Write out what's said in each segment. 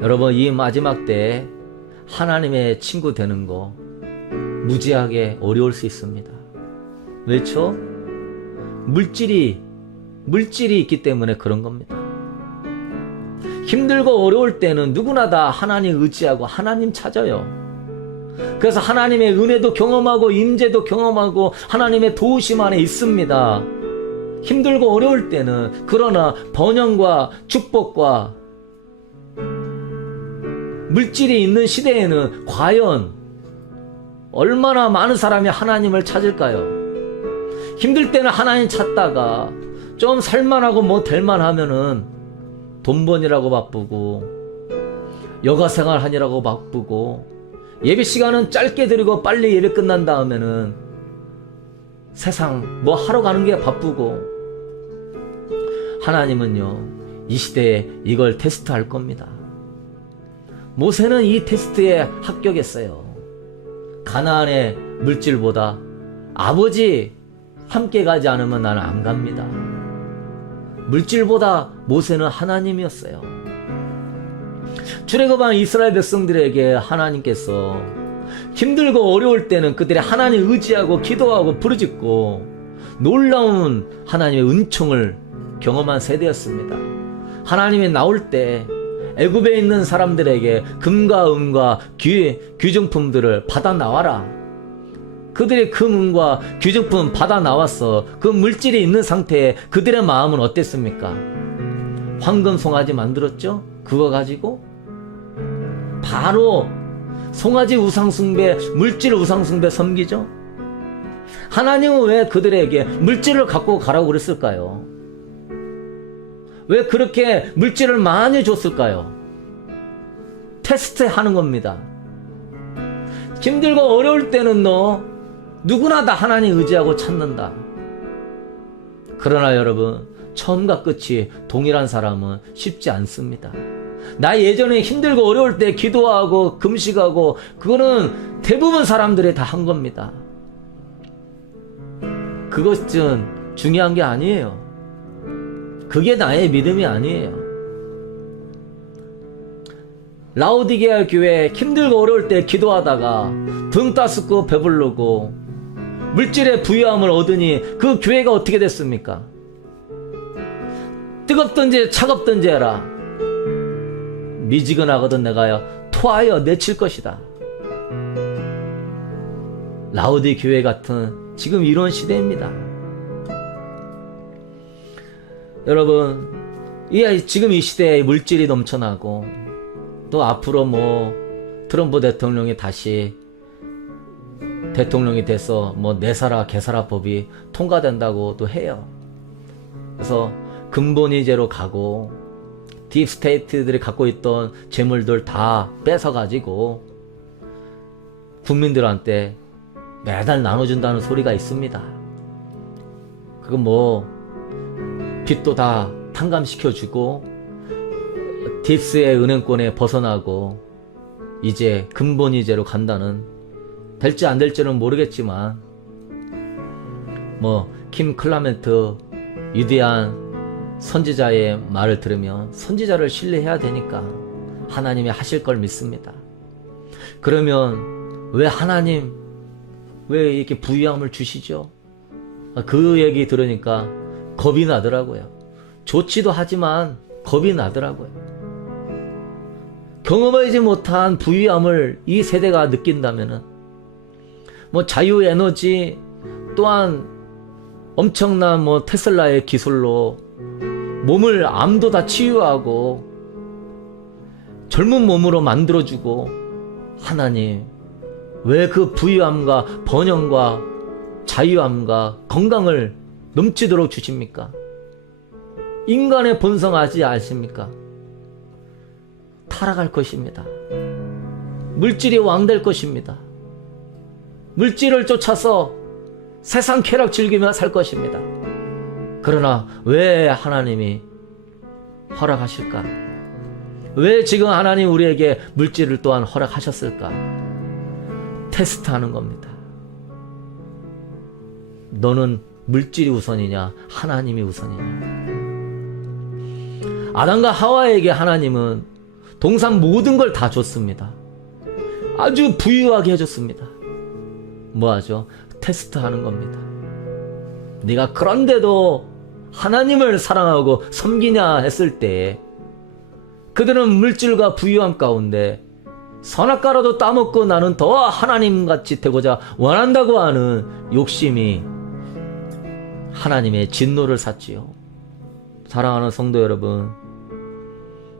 여러분, 이 마지막 때에 하나님의 친구 되는 거 무지하게 어려울 수 있습니다. 왜죠? 물질이 있기 때문에 그런 겁니다. 힘들고 어려울 때는 누구나 다 하나님 의지하고 하나님 찾아요. 그래서 하나님의 은혜도 경험하고 임재도 경험하고 하나님의 도우심 안에 있습니다. 힘들고 어려울 때는. 그러나 번영과 축복과 물질이 있는 시대에는 과연 얼마나 많은 사람이 하나님을 찾을까요? 힘들 때는 하나님 찾다가 좀 살만하고 뭐 될만하면은 돈 번이라고 바쁘고 여가생활 하느라고 바쁘고 예배 시간은 짧게 드리고 빨리 예배 끝난 다음에는 세상 뭐 하러 가는 게 바쁘고. 하나님은요, 이 시대에 이걸 테스트할 겁니다. 모세는 이 테스트에 합격했어요. 가나안의 물질보다 아버지 함께 가지 않으면 나는 안 갑니다. 물질보다 모세는 하나님이었어요. 출애굽한 이스라엘 백성들에게 하나님께서 힘들고 어려울 때는 그들의 하나님 의지하고 기도하고 부르짖고 놀라운 하나님의 은총을 경험한 세대였습니다. 하나님이 나올 때 애굽에 있는 사람들에게 금과 은과 귀중품들을 받아 나와라. 그들의 금은과 귀중품 받아 나와서 그 물질이 있는 상태에 그들의 마음은 어땠습니까? 황금 송아지 만들었죠? 그거 가지고 바로 송아지 우상숭배, 물질 우상숭배 섬기죠? 하나님은 왜 그들에게 물질을 갖고 가라고 그랬을까요? 왜 그렇게 물질을 많이 줬을까요? 테스트하는 겁니다. 힘들고 어려울 때는 너 누구나 다 하나님 의지하고 찾는다. 그러나 여러분, 처음과 끝이 동일한 사람은 쉽지 않습니다. 나 예전에 힘들고 어려울 때 기도하고 금식하고 그거는 대부분 사람들이 다 한 겁니다. 그것은 중요한 게 아니에요. 그게 나의 믿음이 아니에요. 라오디게아 교회 힘들고 어려울 때 기도하다가 등 따숩고 배부르고 물질의 부유함을 얻으니 그 교회가 어떻게 됐습니까? 뜨겁든지 차갑든지 해라. 미지근하거든 내가 토하여 내칠 것이다. 라오디 교회 같은 지금 이런 시대입니다. 여러분, 지금 이 시대에 물질이 넘쳐나고 또 앞으로 뭐 트럼프 대통령이 다시 대통령이 돼서 뭐 내사라 개사라 법이 통과된다고도 해요. 그래서 근본이제로 가고 딥스테이트들이 갖고 있던 재물들 다 뺏어가지고 국민들한테 매달 나눠준다는 소리가 있습니다. 그건 뭐 빚도 다 탕감시켜주고 딥스의 은행권에 벗어나고 이제 근본이제로 간다는, 될지 안 될지는 모르겠지만 뭐 킴 클라멘트 위대한 선지자의 말을 들으면 선지자를 신뢰해야 되니까 하나님이 하실 걸 믿습니다. 그러면 왜 하나님 왜 이렇게 부유함을 주시죠? 그 얘기 들으니까 겁이 나더라고요. 좋지도 하지만 겁이 나더라고요. 경험하지 못한 부유함을 이 세대가 느낀다면은 뭐 자유에너지 또한 엄청난 뭐 테슬라의 기술로 몸을 암도 다 치유하고 젊은 몸으로 만들어주고, 하나님 왜 그 부유함과 번영과 자유함과 건강을 넘치도록 주십니까? 인간의 본성 아지 않습니까? 타락할 것입니다. 물질이 왕될 것입니다. 물질을 쫓아서 세상 쾌락 즐기며 살 것입니다. 그러나 왜 하나님이 허락하실까? 왜 지금 하나님 우리에게 물질을 또한 허락하셨을까? 테스트하는 겁니다. 너는 물질이 우선이냐 하나님이 우선이냐? 아담과 하와에게 하나님은 동산 모든 걸 다 줬습니다. 아주 부유하게 해줬습니다. 뭐하죠? 테스트하는 겁니다. 네가 그런데도 하나님을 사랑하고 섬기냐 했을 때 그들은 물질과 부유함 가운데 선악과라도 따먹고 나는 더 하나님같이 되고자 원한다고 하는 욕심이 하나님의 진노를 샀지요. 사랑하는 성도 여러분,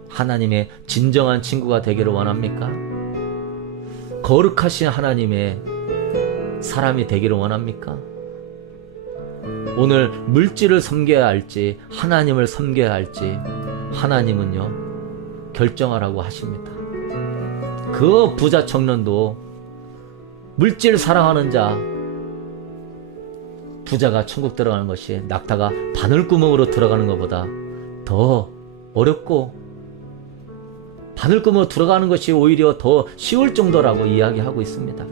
하나님의 진정한 친구가 되기를 원합니까? 거룩하신 하나님의 사람이 되기를 원합니까? 오늘 물질을 섬겨야 할지 하나님을 섬겨야 할지 하나님은요 결정하라고 하십니다. 그 부자 청년도 물질 사랑하는 자, 부자가 천국 들어가는 것이 낙타가 바늘구멍으로 들어가는 것보다 더 어렵고 바늘구멍으로 들어가는 것이 오히려 더 쉬울 정도라고 이야기하고 있습니다.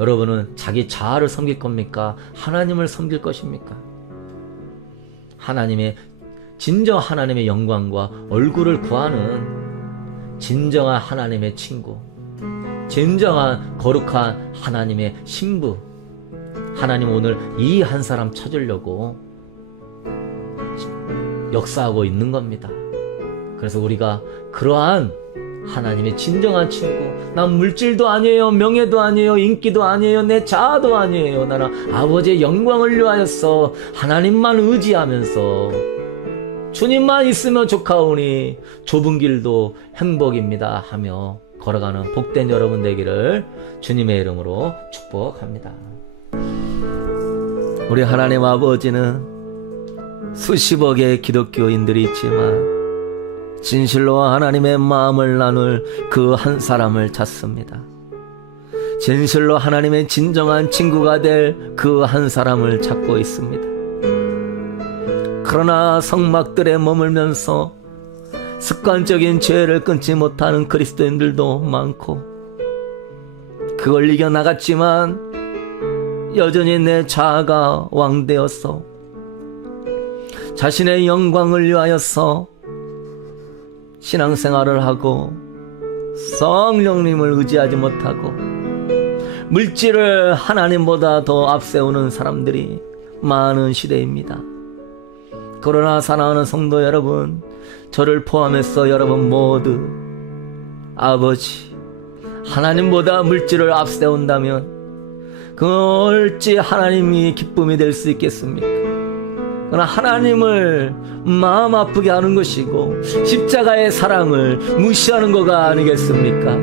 여러분은 자기 자아를 섬길 겁니까? 하나님을 섬길 것입니까? 진정 하나님의 영광과 얼굴을 구하는 진정한 하나님의 친구, 진정한 거룩한 하나님의 신부, 하나님 오늘 이 한 사람 찾으려고 역사하고 있는 겁니다. 그래서 우리가 그러한 하나님의 진정한 친구, 난 물질도 아니에요, 명예도 아니에요, 인기도 아니에요, 내 자아도 아니에요, 나는 아버지의 영광을 위하여서 하나님만 의지하면서 주님만 있으면 좋가오니 좁은 길도 행복입니다 하며 걸어가는 복된 여러분 되기를 주님의 이름으로 축복합니다. 우리 하나님 아버지는 수십억의 기독교인들이 있지만 진실로 하나님의 마음을 나눌 그 한 사람을 찾습니다. 진실로 하나님의 진정한 친구가 될 그 한 사람을 찾고 있습니다. 그러나 성막들에 머물면서 습관적인 죄를 끊지 못하는 그리스도인들도 많고 그걸 이겨나갔지만 여전히 내 자아가 왕되어서 자신의 영광을 위하여서 신앙생활을 하고 성령님을 의지하지 못하고 물질을 하나님보다 더 앞세우는 사람들이 많은 시대입니다. 그러나 사랑하는 성도 여러분, 저를 포함해서 여러분 모두 아버지 하나님보다 물질을 앞세운다면 그 어찌 하나님이 기쁨이 될 수 있겠습니까? 그러나 하나님을 마음 아프게 하는 것이고 십자가의 사랑을 무시하는 거가 아니겠습니까?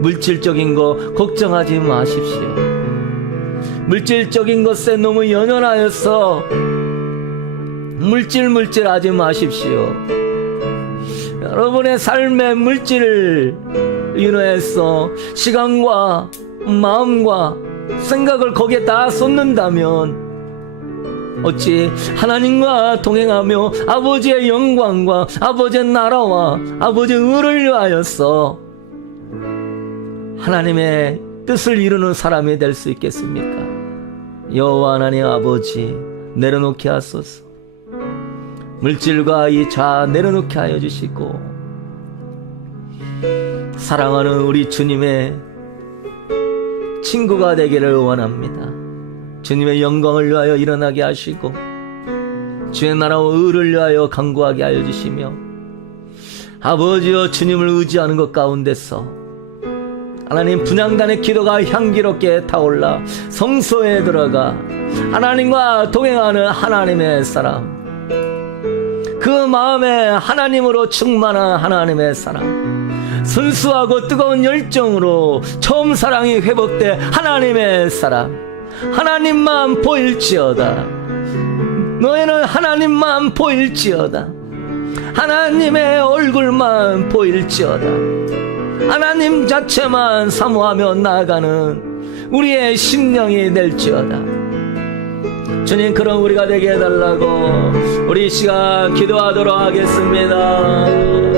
물질적인 거 걱정하지 마십시오. 물질적인 것에 너무 연연하여서 물질 하지 마십시오. 여러분의 삶의 물질을 인해서 시간과 마음과 생각을 거기에 다 쏟는다면 어찌 하나님과 동행하며 아버지의 영광과 아버지의 나라와 아버지의 의를 위하여서 하나님의 뜻을 이루는 사람이 될 수 있겠습니까? 여호와 하나님 아버지 내려놓게 하소서. 물질과 이 자아 내려놓게 하여 주시고 사랑하는 우리 주님의 친구가 되기를 원합니다. 주님의 영광을 위하여 일어나게 하시고 주의 나라와 의를 위하여 강구하게 하여 주시며 아버지여 주님을 의지하는 것 가운데서 하나님 분향단의 기도가 향기롭게 타올라 성소에 들어가 하나님과 동행하는 하나님의 사람, 그 마음에 하나님으로 충만한 하나님의 사랑, 순수하고 뜨거운 열정으로 처음 사랑이 회복돼 하나님의 사랑, 하나님만 보일지어다. 너희는 하나님만 보일지어다. 하나님의 얼굴만 보일지어다. 하나님 자체만 사모하며 나아가는 우리의 심령이 될지어다. 주님, 그런 우리가 되게 해달라고 우리 이 시간 기도하도록 하겠습니다.